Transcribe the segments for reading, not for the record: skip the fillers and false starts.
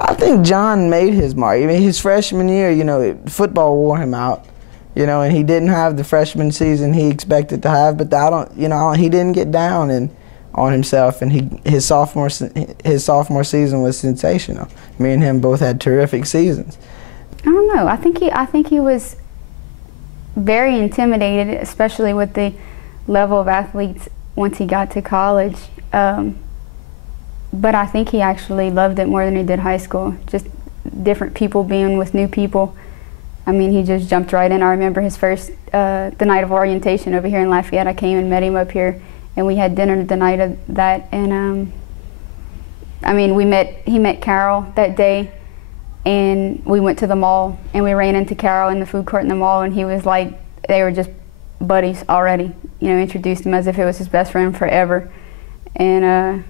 I think John made his mark. I mean, his freshman year, you know, football wore him out, you know, and he didn't have the freshman season he expected to have. But he didn't get down on himself, and his sophomore season was sensational. Me and him both had terrific seasons. I don't know. I think he was very intimidated, especially with the level of athletes once he got to college. But I think he actually loved it more than he did high school. Just different people, being with new people. I mean, he just jumped right in. I remember his first, the night of orientation over here in Lafayette. I came and met him up here, and we had dinner the night of that. And I mean, he met Carol that day, and we went to the mall, and we ran into Carol in the food court in the mall, and he was like, they were just buddies already. You know, introduced him as if it was his best friend forever, and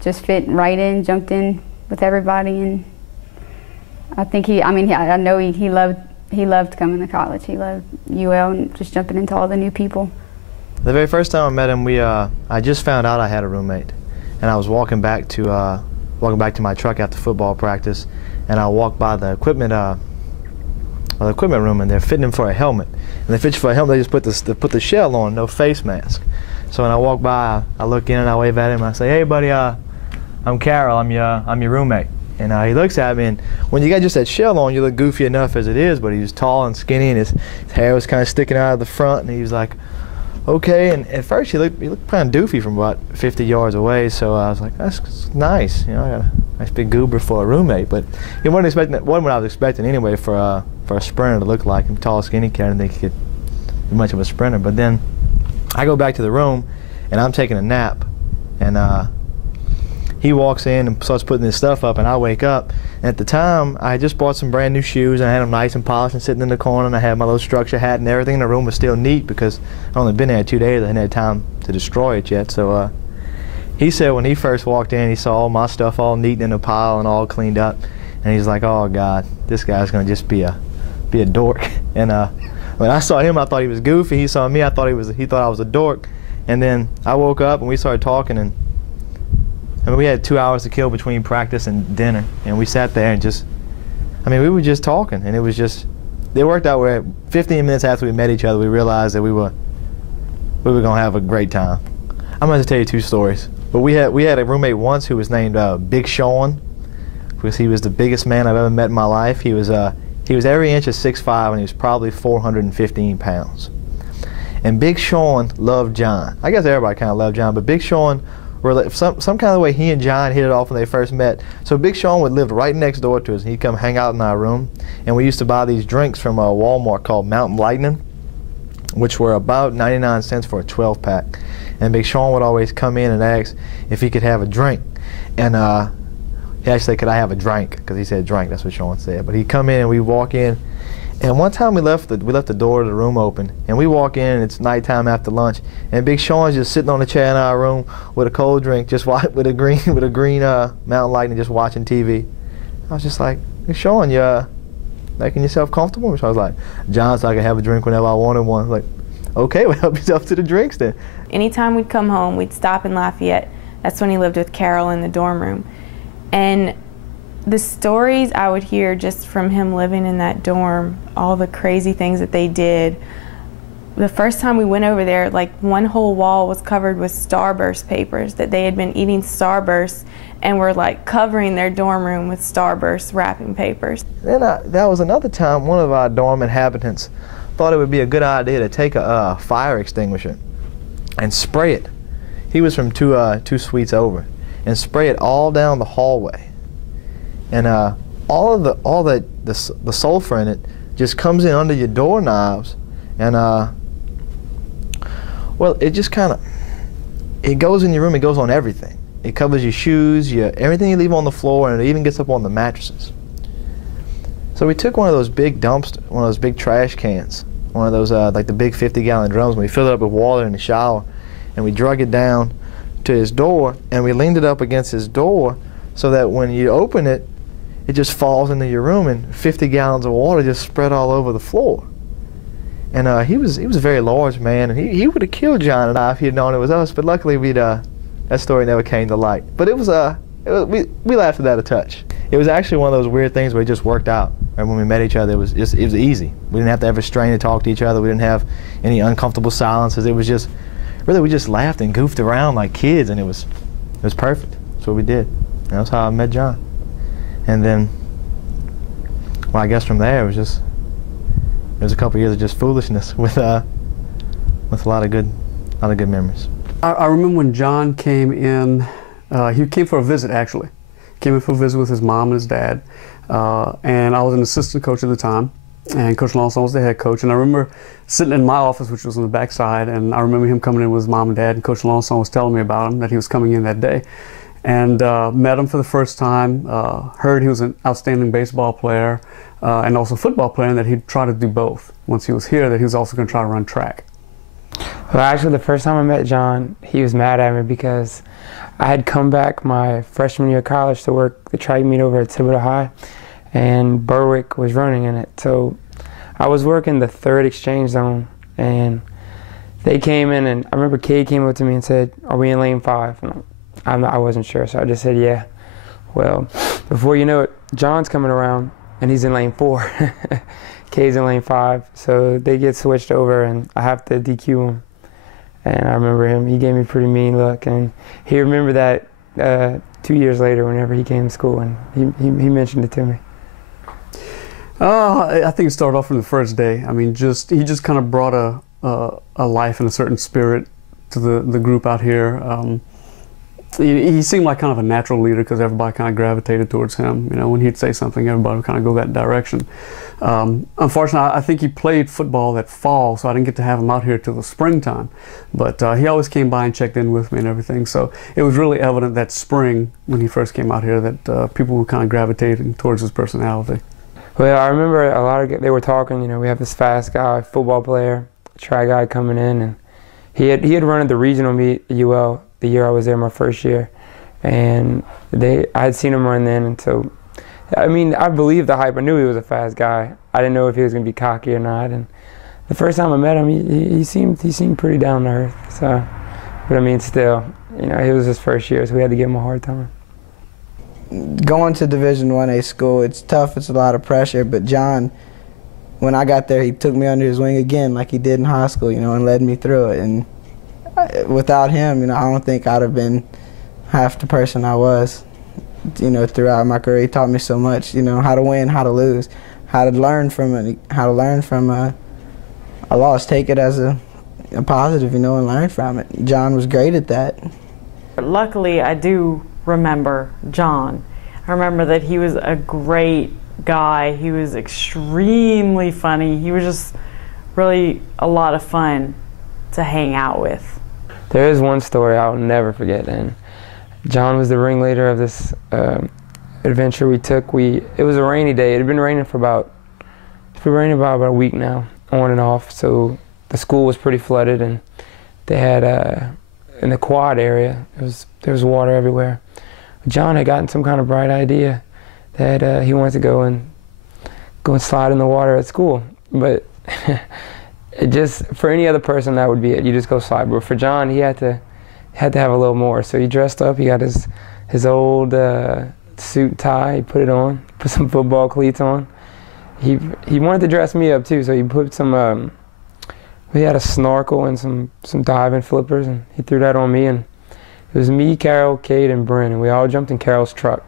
just fit right in, jumped in with everybody, and I think I know he loved coming to college. He loved UL and just jumping into all the new people. The very first time I met him, I just found out I had a roommate, and I was walking back to my truck after football practice, and I walked by the equipment room, and they're fitting him for a helmet. And they fit you for a helmet, they just put the shell on, no face mask. So when I walk by, I look in and I wave at him. I say, "Hey, buddy, I'm Carol. I'm your roommate." And he looks at me, and when you got just that shell on, you look goofy enough as it is. But he was tall and skinny, and his hair was kind of sticking out of the front. And he was like, "Okay." And at first, he looked kind of doofy from about 50 yards away. So I was like, "That's nice. You know, I got a nice big goober for a roommate." But he wasn't what I was expecting anyway for a sprinter to look like him. Tall, skinny kid. I didn't think he could be much of a sprinter. But then I go back to the room, and I'm taking a nap, and he walks in and starts putting his stuff up, and I wake up. And at the time, I had just bought some brand new shoes, and I had them nice and polished and sitting in the corner, and I had my little structure hat and everything. And the room was still neat because I'd only been there 2 days. I hadn't had time to destroy it yet. So he said when he first walked in, he saw all my stuff all neat in a pile and all cleaned up, and he's like, "Oh God, this guy's gonna just be a dork." And when I saw him, I thought he was goofy. He saw me, he thought I was a dork. And then I woke up and we started talking, and I mean, we had 2 hours to kill between practice and dinner, and we sat there and we were just talking, and it worked out where 15 minutes after we met each other, we realized that we were gonna have a great time. I'm gonna tell you 2 stories. But we had a roommate once who was named Big Sean, because he was the biggest man I've ever met in my life. He was every inch of 6'5", and he was probably 415 pounds. And Big Sean loved John. I guess everybody kind of loved John, but Big Sean, some kind of way he and John hit it off when they first met. So Big Sean would live right next door to us, and he'd come hang out in our room. And we used to buy these drinks from Walmart called Mountain Lightning, which were about 99 cents for a 12-pack. And Big Sean would always come in and ask if he could have a drink. And he actually said, "Could I have a drink?" Because he said drink, that's what Sean said. But he'd come in and we'd walk in. And one time we left the door of the room open, and we walk in, and it's nighttime after lunch, and Big Sean's just sitting on the chair in our room with a cold drink, just with a green Mountain Lightning, just watching TV. I was just like, "Hey, Sean, you making yourself comfortable?" So I was like, "John, so I can have a drink whenever I wanted one." I was like, "Okay, well, help yourself to the drinks then." Anytime we'd come home, we'd stop in Lafayette. That's when he lived with Carol in the dorm room, and the stories I would hear just from him living in that dorm, all the crazy things that they did. The first time we went over there, like one whole wall was covered with Starburst papers, that they had been eating Starburst and were like covering their dorm room with Starburst wrapping papers. Then that was another time one of our dorm inhabitants thought it would be a good idea to take a fire extinguisher and spray it. He was from two suites over, and spray it all down the hallway. And all the sulfur in it just comes in under your doorknobs, and well, it just it goes in your room. It goes on everything. It covers your shoes, everything you leave on the floor, and it even gets up on the mattresses. So we took one of those big dumpsters, one of those big trash cans, one of those like the big 50-gallon drums, and we filled it up with water in the shower, and we drug it down to his door, and we leaned it up against his door so that when you open it, it just falls into your room, and 50 gallons of water just spread all over the floor. And he was a very large man, and he would have killed John and I if he had known it was us. But luckily, that story never came to light. But we laughed at that a touch. it was actually one of those weird things where it just worked out. And when we met each other, it was easy. We didn't have to ever strain to talk to each other. We didn't have any uncomfortable silences. It was just, really, we just laughed and goofed around like kids, and it was perfect. That's what we did. And that's how I met John. And then, well, I guess from there, it was a couple years of just foolishness with a lot of good memories. I remember when John came in, he came for a visit actually. Came in for a visit with his mom and his dad. And I was an assistant coach at the time, and Coach Longstone was the head coach. And I remember sitting in my office, which was on the back side, and I remember him coming in with his mom and dad, and Coach Longstone was telling me about him, that he was coming in that day. And met him for the first time, heard he was an outstanding baseball player and also football player, and that he'd try to do both. Once he was here, that he was also going to try to run track. Well, actually, the first time I met John, he was mad at me because I had come back my freshman year of college to work the track meet over at Thibodeau High, and Berwick was running in it. So I was working the third exchange zone, and they came in, and I remember Cade came up to me and said, "Are we in lane 5?" And I wasn't sure, so I just said, "Yeah." Well, before you know it, John's coming around, and he's in lane 4. Cade's in lane 5, so they get switched over, and I have to DQ him. And I remember him, he gave me a pretty mean look, and he remembered that 2 years later whenever he came to school, and he mentioned it to me. I think it started off from the first day. I mean, he just kind of brought a life and a certain spirit to the group out here. He seemed like kind of a natural leader because everybody kind of gravitated towards him. You know, when he'd say something, everybody would kind of go that direction. Unfortunately, I think he played football that fall, so I didn't get to have him out here till the springtime. But he always came by and checked in with me and everything. So it was really evident that spring, when he first came out here, that people were kind of gravitating towards his personality. Well, I remember a lot of they were talking. You know, we have this fast guy, football player, track guy coming in, and he had run at the regional meet at UL the year I was there, my first year, and I had seen him run then, and so, I mean, I believed the hype. I knew he was a fast guy. I didn't know if he was going to be cocky or not, and the first time I met him, he seemed pretty down to earth. So, but I mean, still, you know, it was his first year, so we had to give him a hard time. Going to Division 1A school, it's tough, it's a lot of pressure, but John, when I got there, he took me under his wing again like he did in high school, you know, and led me through it. And without him, you know, I don't think I'd have been half the person I was, you know, throughout my career. He taught me so much, you know, how to win, how to lose, how to learn from it, how to learn from a loss, take it as a positive, you know, and learn from it. John was great at that. Luckily, I do remember John. I remember that he was a great guy. He was extremely funny. He was just really a lot of fun to hang out with. There is one story I'll never forget, and John was the ringleader of this adventure we took. It was a rainy day. It had been raining for about a week now, on and off. So the school was pretty flooded, and they had in the quad area there was water everywhere. John had gotten some kind of bright idea that he wanted to go and slide in the water at school, but. It just, for any other person, that would be it. You just go slide. But for John, he had to have a little more. So he dressed up. He got his old suit and tie. He put it on. Put some football cleats on. He wanted to dress me up too. So he put some. We had a snorkel and some diving flippers, and he threw that on me. And it was me, Carol, Cade, and Bryn, and we all jumped in Carol's truck.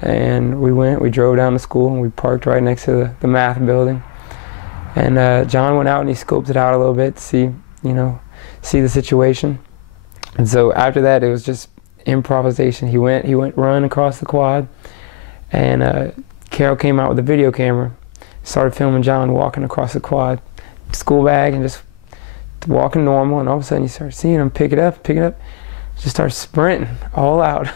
And we drove down to school, and we parked right next to the math building. And John went out and he scoped it out a little bit to see the situation. And so after that, it was just improvisation. He went run across the quad, and Carol came out with a video camera, started filming John walking across the quad, school bag, and just walking normal. And all of a sudden, you start seeing him pick it up, just start sprinting all out.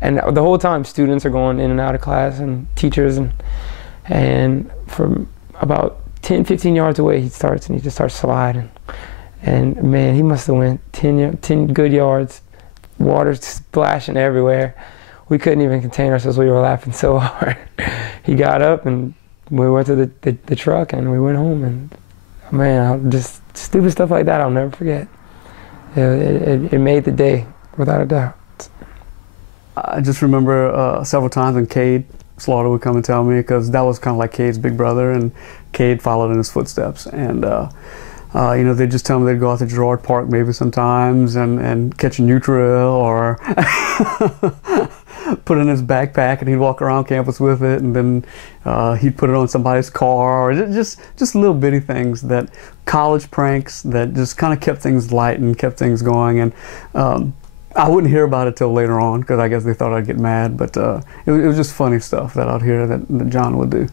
And the whole time, students are going in and out of class, and teachers, and from about 10, 15 yards away, he just starts sliding. And man, he must have went 10 good yards, water splashing everywhere. We couldn't even contain ourselves. We were laughing so hard. He got up and we went to the truck and we went home. And man, just stupid stuff like that I'll never forget. It made the day, without a doubt. I just remember several times when Cade Slaughter would come and tell me, because that was kind of like Cade's big brother, and Cade followed in his footsteps. And you know, they'd just tell me they'd go out to Girard Park maybe sometimes and catch a nutria, or put it in his backpack and he'd walk around campus with it, and then he'd put it on somebody's car, or just little bitty things, that college pranks that just kind of kept things light and kept things going. And I wouldn't hear about it till later on, because I guess they thought I'd get mad, but it was just funny stuff that I'd hear that John would do.